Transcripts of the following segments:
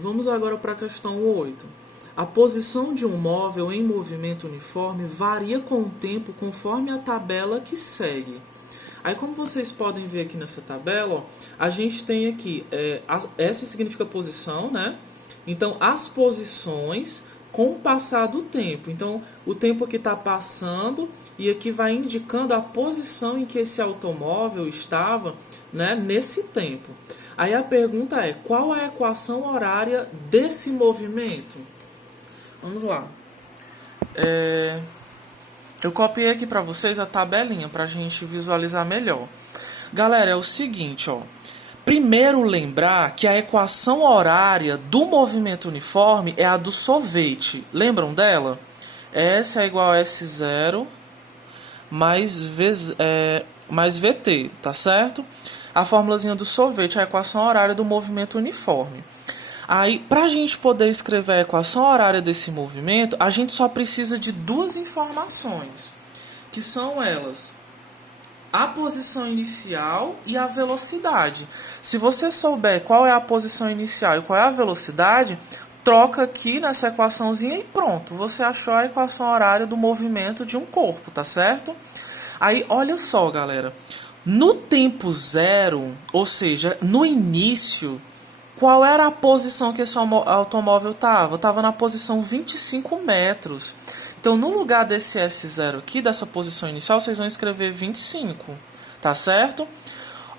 Vamos agora para a questão 8. A posição de um móvel em movimento uniforme varia com o tempo conforme a tabela que segue. Aí, como vocês podem ver aqui nessa tabela, ó, a gente tem aqui, S significa posição, né? Então, as posições com o passar do tempo. Então, o tempo aqui está passando e aqui vai indicando a posição em que esse automóvel estava, né, nesse tempo. Aí a pergunta é, qual a equação horária desse movimento? Vamos lá. Eu copiei aqui para vocês a tabelinha para a gente visualizar melhor. Galera, é o seguinte, ó. Primeiro lembrar que a equação horária do movimento uniforme é a do sorvete. Lembram dela? S é igual a S0 mais VT, tá certo? A formulazinha do sorvete é a equação horária do movimento uniforme. Aí, para a gente poder escrever a equação horária desse movimento, a gente só precisa de duas informações, que são elas: a posição inicial e a velocidade. Se você souber qual é a posição inicial e qual é a velocidade, troca aqui nessa equaçãozinha e pronto. Você achou a equação horária do movimento de um corpo, tá certo? Aí, olha só, galera. No tempo zero, ou seja, no início, qual era a posição que esse automóvel estava? Estava na posição 25 metros. Então, no lugar desse S0 aqui, dessa posição inicial, vocês vão escrever 25, tá certo?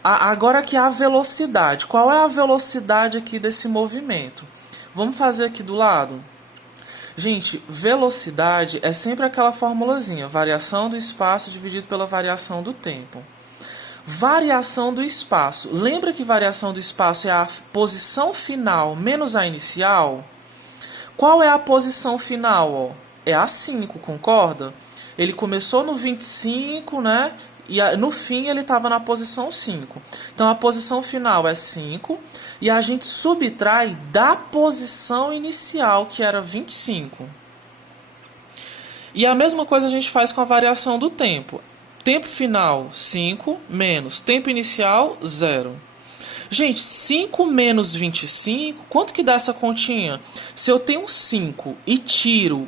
Agora aqui a velocidade. Qual é a velocidade aqui desse movimento? Vamos fazer aqui do lado. Gente, velocidade é sempre aquela formulazinha, variação do espaço dividido pela variação do tempo. Variação do espaço. Lembra que variação do espaço é a posição final menos a inicial? Qual é a posição final, ó? É a 5, concorda? Ele começou no 25, né? E no fim ele estava na posição 5. Então a posição final é 5 e a gente subtrai da posição inicial, que era 25. E a mesma coisa a gente faz com a variação do tempo. Tempo final, 5, menos tempo inicial, 0. Gente, 5 menos 25, quanto que dá essa continha? Se eu tenho 5 e tiro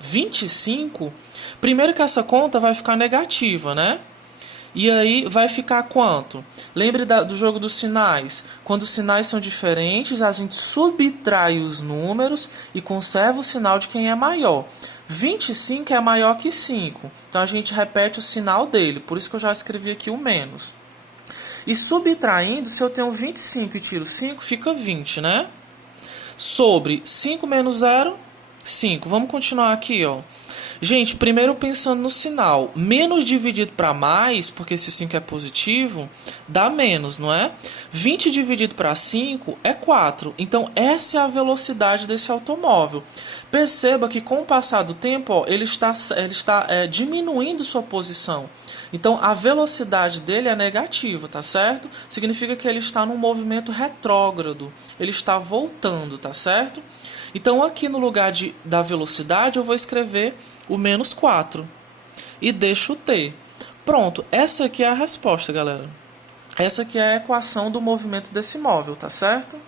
25, primeiro que essa conta vai ficar negativa, né? E aí vai ficar quanto? Lembre do jogo dos sinais. Quando os sinais são diferentes, a gente subtrai os números e conserva o sinal de quem é maior. 25 é maior que 5. Então a gente repete o sinal dele. Por isso que eu já escrevi aqui o menos. E subtraindo, se eu tenho 25 e tiro 5, fica 20, né? Sobre 5 menos 0, 5. Vamos continuar aqui, ó. Gente, primeiro pensando no sinal. Menos dividido para mais, porque esse 5 é positivo, dá menos, não é? 20 dividido para 5 é 4. Então, essa é a velocidade desse automóvel. Perceba que com o passar do tempo, ó, ele está diminuindo sua posição. Então, a velocidade dele é negativa, tá certo? Significa que ele está num movimento retrógrado. Ele está voltando, tá certo? Então, aqui no lugar da velocidade, eu vou escrever o menos 4. E deixo o t. Pronto, essa aqui é a resposta, galera. Essa aqui é a equação do movimento desse móvel, tá certo?